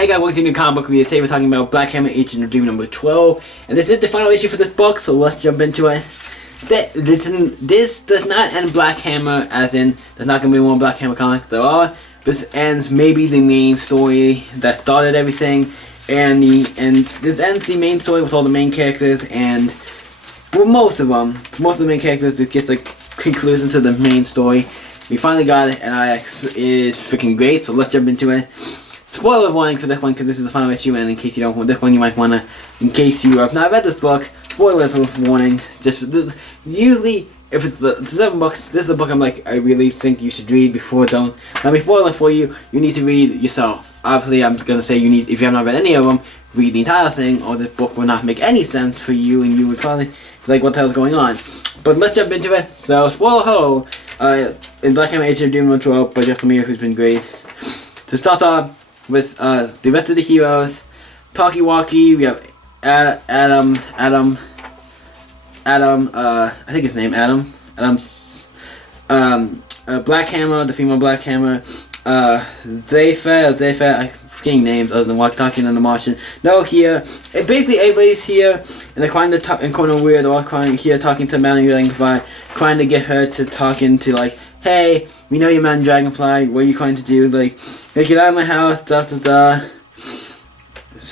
Hey guys, welcome to New Comic Book Review. Today we're talking about Black Hammer Agent of Doom number 12. And this is the final issue for this book, so let's jump into it. This does not end Black Hammer, as in, there's not going to be one Black Hammer comic. There are. This ends maybe the main story that started everything. And this ends the main story with all the main characters, and well, most of the main characters, it gets a conclusion to the main story. We finally got it, and it is freaking great, so let's jump into it. Spoiler warning for this one, because this is the final issue, and in case you don't want this one, you might want to, in case you have not read this book, spoiler warning. Usually, if it's the 7 books, this is a book I really think you should read before don't. Now, before it for you, you need to read yourself. Obviously, I'm going to say you need, if you have not read any of them, read the entire thing, or this book will not make any sense for you, and you would probably be like, what the hell's going on? But let's jump into it. So, spoiler ho! In Black Hammer Agent of Doom number 12 by Jeff Lemire, who's been great. To start off with the rest of the heroes, Talkie-Walkie, we have Adam, I think his name Adam, Black Hammer, the female Black Hammer, Zephyr, I forgetting names other than Walkie-Talkie and the Martian. No, here, basically everybody's here, and they're trying to in Corner Weird, they're all here talking to Melanie Dragonfly, trying to get her to talk into like, hey, we know you're Man Dragonfly, what are you trying to do? Like, get out of my house,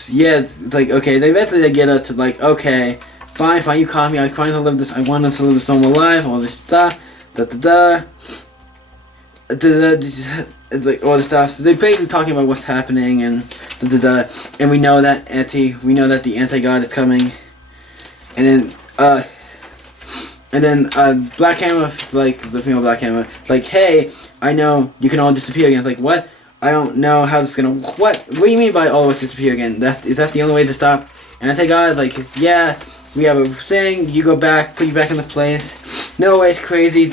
Yeah, it's like, okay, they eventually get her to like, okay, fine, you caught me, I'm trying to live this, I want to live this normal life, all this stuff, It's like all this stuff. So they're basically talking about what's happening, and and we know that the anti-god is coming, and then Black Hammer, it's like the female Black Hammer, it's like, hey, I know you can all disappear again. It's like, what? I don't know how this is gonna. What do you mean by all disappear again? Is that the only way to stop anti-god? Like, yeah, we have a thing. You go back, put you back in the place. No way, it's crazy.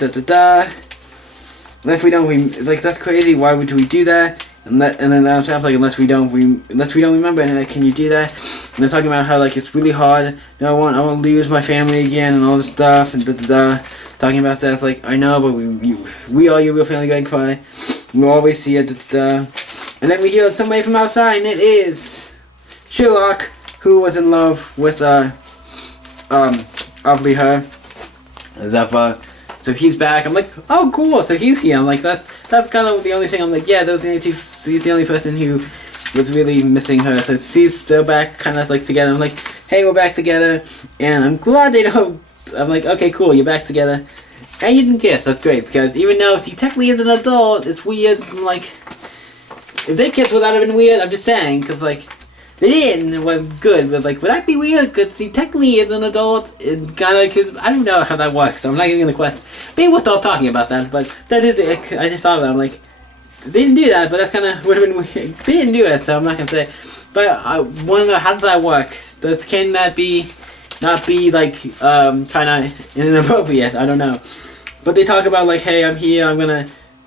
Unless we don't, that's crazy. Why would we do that? And then that sounds like unless we don't remember. And like, can you do that? And they're talking about how like it's really hard. No, I won't lose my family again and all this stuff and talking about that. It's like, I know, but we are your real family going to cry. We'll always see it. And then we hear somebody from outside, and it is Sherlock, who was in love with obviously her, Zephyr. So he's back. I'm like, oh cool. So he's here. I'm like, that's kind of the only thing. I'm like, yeah, he's the only person who was really missing her. So she's still back, kind of like together. I'm like, hey, we're back together, and I'm glad they don't. I'm like, okay, cool, you're back together, and you didn't kiss. That's great, because even though she technically is an adult, it's weird. I'm like, if they kissed, would that have been weird? I'm just saying, because like. They didn't, it was good, but like, would that be weird? Because he technically is an adult, and kinda, cause I don't know how that works, so I'm not even gonna question. Maybe we'll stop talking about that, but that is it. I just thought of that, I'm like, they didn't do that, but that's kinda, would have been weird. They didn't do it, so I'm not gonna say. But I wonder, how does that work? Can that not be like, kinda inappropriate? I don't know. But they talk about like, hey, I'm here,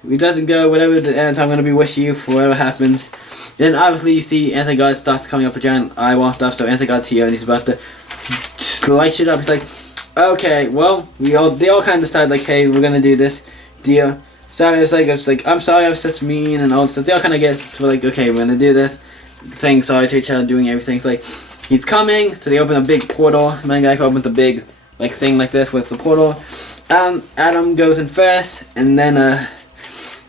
it doesn't go, whatever it ends, I'm gonna be with you for whatever happens. Then obviously you see Anti-God starts coming up with giant eyeball stuff, so Anti-God's here and he's about to slice shit up. He's like, okay, well, they all kind of decide like, hey, we're gonna do this deal. So it's like, I'm sorry I was such mean and all this stuff. They all kind of get to like, okay, we're gonna do this, saying sorry to each other, doing everything. It's like, he's coming, so they open a big portal. My guy opens a big, like, thing like this with the portal. Adam goes in first, and then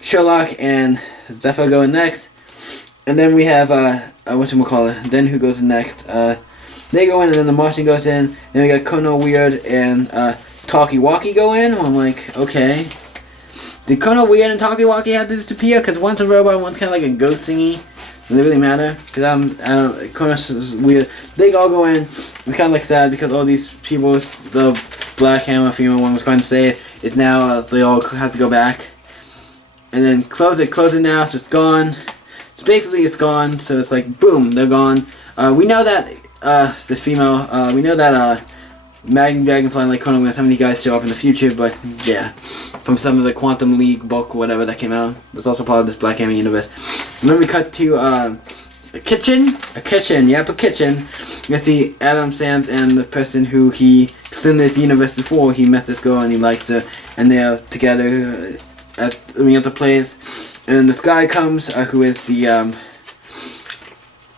Sherlock and Zephyr go in next. And then we have, whatchamacallit, then who goes in next? They go in, and then the Martian goes in, and we got Corner Weird and Talkie-Walkie go in. I'm like, okay. Did Corner Weird and Talkie-Walkie have to disappear? Because one's a robot, one's kind of like a ghost thingy. Does it really matter? Because Corner's weird. They all go in. It's kind of like sad, because all these people, the Black Hammer female one was going to save, is now, they all have to go back. And then close it now, so it's gone. So basically it's gone, so it's like, boom, they're gone. We know that, the female, we know that, Magnum Dragonfly and like Conan, we have some of these guys show up in the future, but yeah. From some of the Quantum League book, whatever that came out. That's also part of this Black Hammer universe. And then we cut to, a kitchen. You can see Adam Sands and the person who he, cause in this universe before, he met this girl and he liked her, and they're together at the place. And this guy comes, who is the,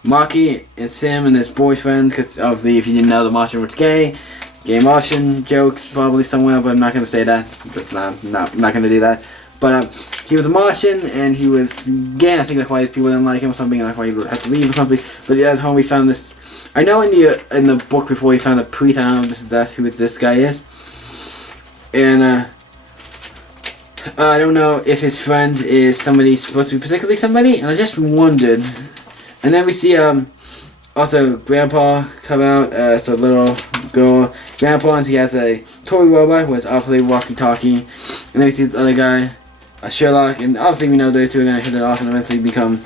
Maki, it's him and his boyfriend, because obviously if you didn't know, the Martian was gay. Gay Martian jokes probably somewhere, but I'm not going to say that. Just not going to do that. But he was a Martian, and he was gay, and I think that's why people didn't like him or something, and that's why he had to leave or something. But yeah, that's how we found this. I know in the book before he found a priest, I don't know if that's who this guy is. And I don't know if his friend is somebody supposed to be particularly somebody, and I just wondered. And then we see also Grandpa come out as a little girl. Grandpa, and he has a toy robot with obviously walkie-talkie. And then we see this other guy, Sherlock, and obviously we know those two are gonna hit it off and eventually become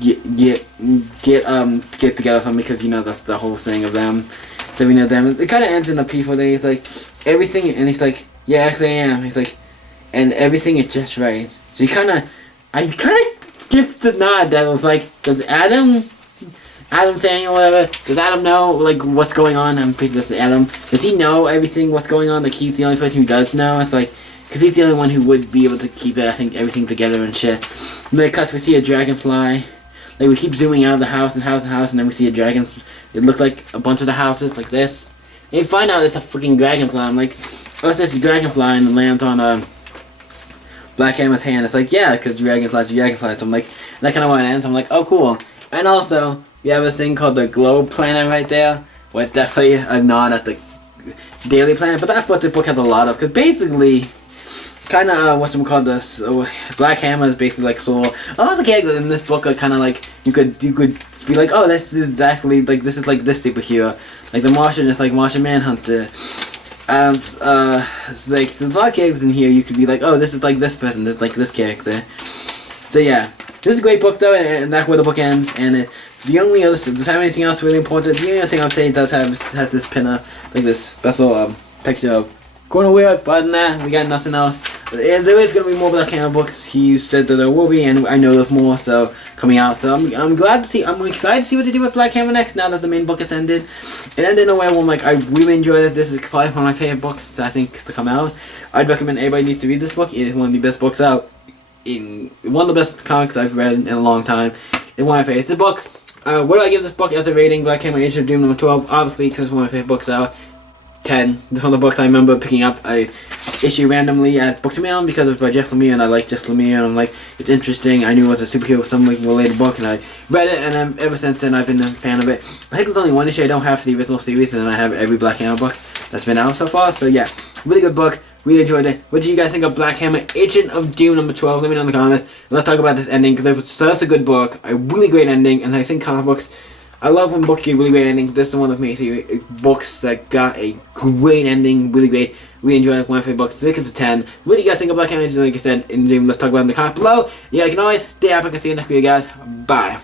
get together or something, because you know that's the whole thing of them. So we know them. It kind of ends in a peaceful day. He's like everything, and he's like, yeah, actually I am. He's like, and everything is just right. So I kind of give the nod that was like, does Adam saying or whatever, does Adam know like what's going on? I'm pretty sure that's Adam. Does he know everything what's going on? Like he's the only person who does know. It's like, because he's the only one who would be able to keep it, I think, everything together and shit. And then cuts, we see a dragonfly. Like we keep zooming out of the house and house and house, and then we see a dragon. It looked like a bunch of the houses like this. And you find out it's a freaking dragonfly. I'm like, oh, it's just a dragonfly, and it lands on Black Hammer's hand. It's like, yeah, because dragonfly's a dragonfly. So I'm like, that kind of where it ends. I'm like, oh, cool. And also, we have this thing called the Globe Planet right there, where it's definitely a nod at the Daily Planet. But that's what the book has a lot of, because basically, kind of whatchamacallit this, Black Hammer is basically like Soul. A lot of the characters in this book are kind of like, you could be like, oh, this is exactly, like, this is like this superhero. Like the Martian is like Martian Manhunter. It's like, there's a lot of characters in here you could be like, oh, this is like this person, this is like this character. So yeah, this is a great book though, and that's where the book ends. And the only other, does it have anything else really important? The only other thing I'll say it does have this pinner, like this special picture of Gordon Weird, but other than that, we got nothing else. There is going to be more Black Hammer books. He said that there will be, and I know there's more so coming out. So I'm glad to see. I'm excited to see what they do with Black Hammer next. Now that the main book has ended, it ended in a way where I'm like, I really enjoyed it. This is probably one of my favorite books I think to come out. I'd recommend everybody needs to read this book. It is one of the best books out. One of the best comics I've read in a long time. It's one of my favorites. It's a book. What do I give this book as a rating? Black Hammer Agent of Doom number 12. Obviously, because it's one of my favorite books out. 10. This is one of the books I remember picking up a issue randomly at Book2Mail because it was by Jeff Lemire, and I like Jeff Lemire, and I'm like, it's interesting. I knew it was a superhero, some like related book, and I read it, and ever since then I've been a fan of it. I think there's only one issue I don't have for the original series, and then I have every Black Hammer book that's been out so far. So yeah, really good book. Really enjoyed it. What do you guys think of Black Hammer Agent of Doom number 12? Let me know in the comments. And let's talk about this ending, because it's such a good book, a really great ending, and I think comic books, I love when books get really great ending. This is one of my books that got a great ending, really great. We enjoy it. One of my favorite books. I think it's a 10. What do you guys think of Black Hammer? Like I said, let's talk about it in the comments below. Yeah, you can always stay up. I can see you next video, guys. Bye.